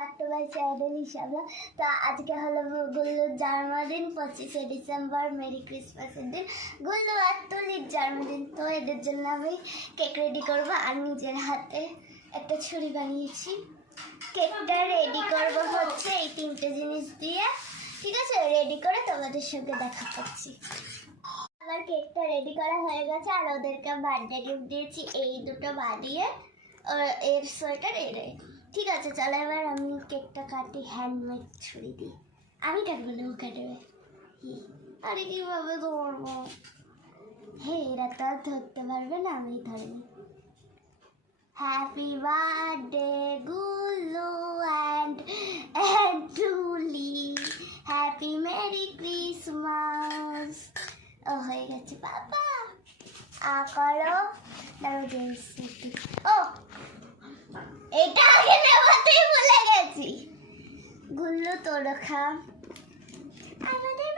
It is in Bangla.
ব্যাক টু মাই চ্যানেল ইনশাআল্লাহ। তো আজকে হলো গুল্লুর জন্মদিন, 25শে ডিসেম্বর, মেরি ক্রিসমাসের দিন। গুল্লু আর তুলির জন্মদিন। তো এদের জন্য আমি কেক রেডি করবো আর নিজের হাতে একটা ছুরি বানিয়েছি। কেকটা রেডি করবো হচ্ছে এই 3টে জিনিস দিয়ে। ঠিক আছে, রেডি করে তোমাদের সঙ্গে দেখা করছি। আমার কেকটা রেডি করা হয়ে গেছে আর ওদেরকে বার্থডে গিফট দিয়েছি এই দুটো বানিয়ে, এর সোয়েটার এর। ঠিক আছে, চলো এবার আমি কেকটা কাটি হ্যান্ডমেড ছুরি দিয়ে। আমি কাটবো না, ও কাটবে। আরে কীভাবে ধরবো? হে, এরা তো আর ধরতে পারবে না, আমি ধরি। Happy birthday Gullu and Tuli, happy merry Christmas. ও হয়ে গেছে বাবা। করো ও, এটা আগে নেওয়াতেই ভুলে গেছি। গুল্লু তোর খা, আমাদের